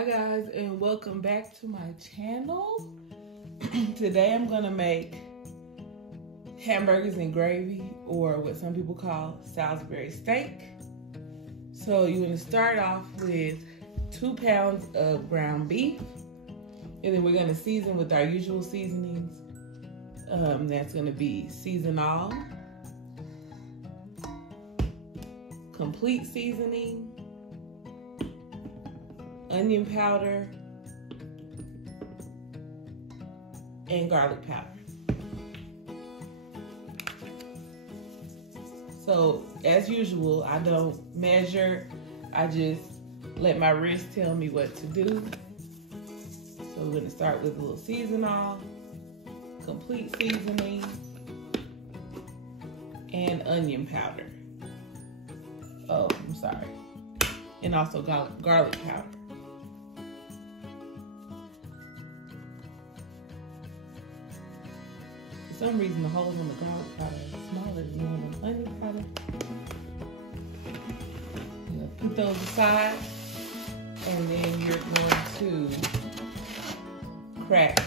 Hi guys, and welcome back to my channel. Today I'm gonna make hamburgers and gravy, or what some people call Salisbury steak. So you want to start off with 2 pounds of ground beef, and then we're gonna season with our usual seasonings. That's gonna be season all, complete seasoning, onion powder, and garlic powder. So as usual, I don't measure, I just let my wrist tell me what to do. So we're gonna start with a little season all, complete seasoning, and onion powder. Oh, I'm sorry. And also garlic powder. For some reason, the holes on the garlic powder are smaller than the one on the onion powder. You're gonna put those aside, and then you're going to crack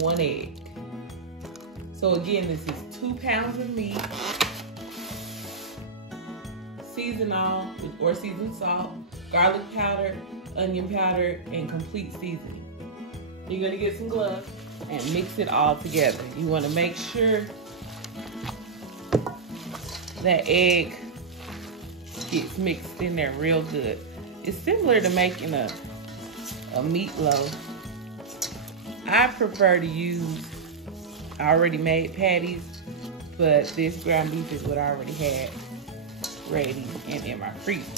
1 egg. So again, this is 2 pounds of meat, season all or seasoned salt, garlic powder, onion powder, and complete seasoning. You're gonna get some gloves and mix it all together. You want to make sure that egg gets mixed in there real good. It's similar to making a meatloaf. I prefer to use already made patties, but this ground beef is what I already had ready and in my freezer.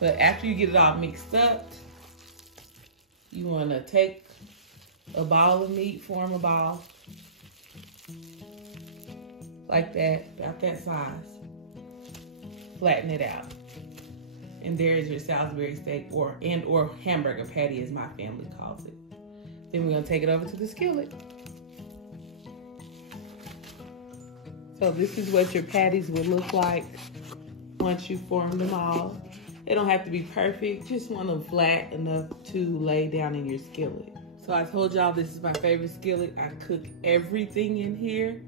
But after you get it all mixed up, you want to take a ball of meat, form a ball like that, about that size. Flatten it out, and there's your Salisbury steak or hamburger patty, as my family calls it. Then we're gonna take it over to the skillet. So this is what your patties will look like once you form them all. They don't have to be perfect, just want them flat enough to lay down in your skillet. So I told y'all this is my favorite skillet. I cook everything in here.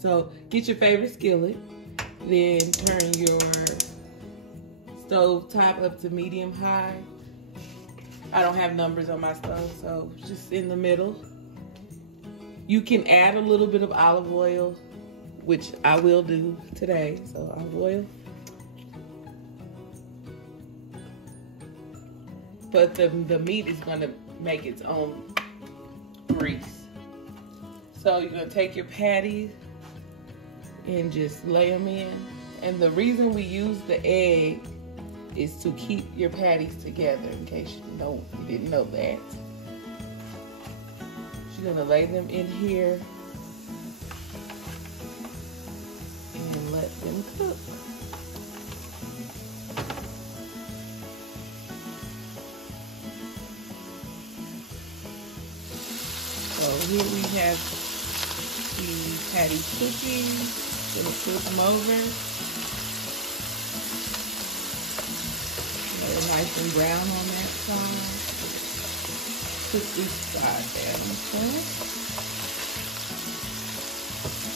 So get your favorite skillet, then turn your stove top up to medium high. I don't have numbers on my stove, so just in the middle. You can add a little bit of olive oil, which I will do today, so olive oil. But the meat is gonna make its own grease. So you're gonna take your patties and just lay them in. And the reason we use the egg is to keep your patties together, in case you didn't know that. You're gonna lay them in here and let them cook. So here we have the patties cooking. Gonna flip them over. They're nice and brown on that side. Put this side down, okay?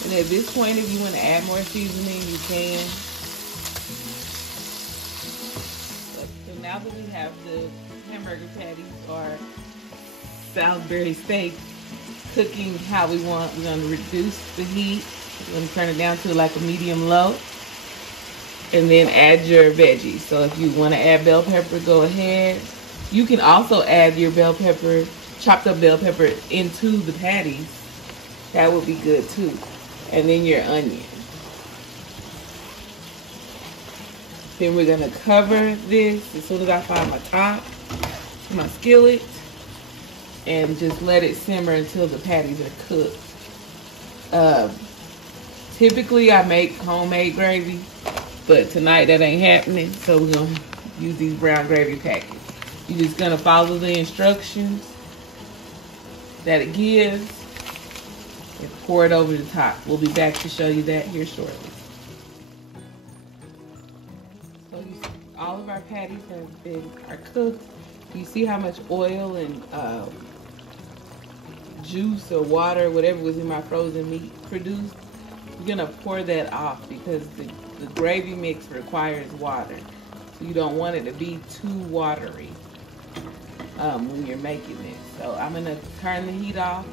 And at this point, if you want to add more seasoning, you can. So now that we have the hamburger patties or Salisbury steak cooking how we want, we're going to reduce the heat. We're going to turn it down to like a medium low, and then add your veggies. So if you want to add bell pepper, go ahead. You can also add your bell pepper, chopped up bell pepper, into the patties. That would be good too. And then your onion. Then we're going to cover this as soon as I find my top, my skillet, and just let it simmer until the patties are cooked. Typically I make homemade gravy, but tonight that ain't happening, so we're gonna use these brown gravy packets. You're just gonna follow the instructions that it gives and pour it over the top. We'll be back to show you that here shortly. So all of our patties are cooked. You see how much oil and juice or water, whatever was in my frozen meat produced. You're gonna pour that off because the gravy mix requires water. So you don't want it to be too watery when you're making this. So I'm gonna turn the heat off,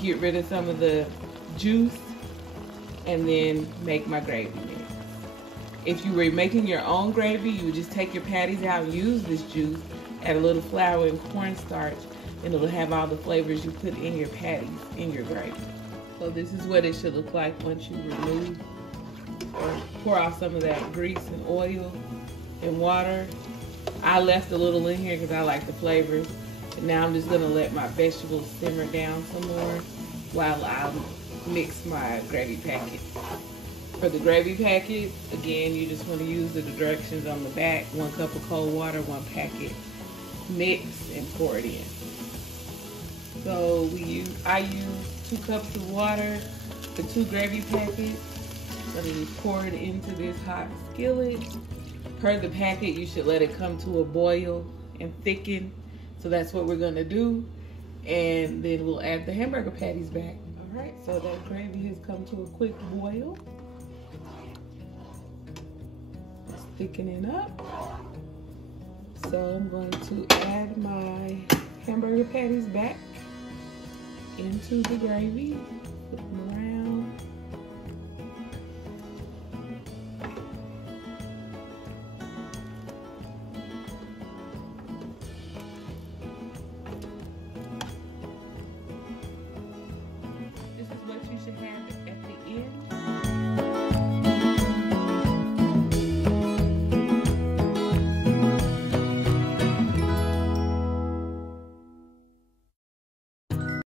get rid of some of the juice, and then make my gravy mix. If you were making your own gravy, you would just take your patties out and use this juice, add a little flour and cornstarch, and it'll have all the flavors you put in your patties in your gravy. So this is what it should look like once you remove or pour off some of that grease and oil and water. I left a little in here because I like the flavors. And now I'm just gonna let my vegetables simmer down some more while I mix my gravy packet. For the gravy packet, again, you just want to use the directions on the back. 1 cup of cold water, 1 packet. Mix and pour it in. So I use 2 cups of water for 2 gravy packets. So then you pour it into this hot skillet. Per the packet, you should let it come to a boil and thicken. So that's what we're gonna do. And then we'll add the hamburger patties back. All right, so that gravy has come to a quick boil. It's thickening up. So I'm going to add my hamburger patties back into the gravy, flip them around.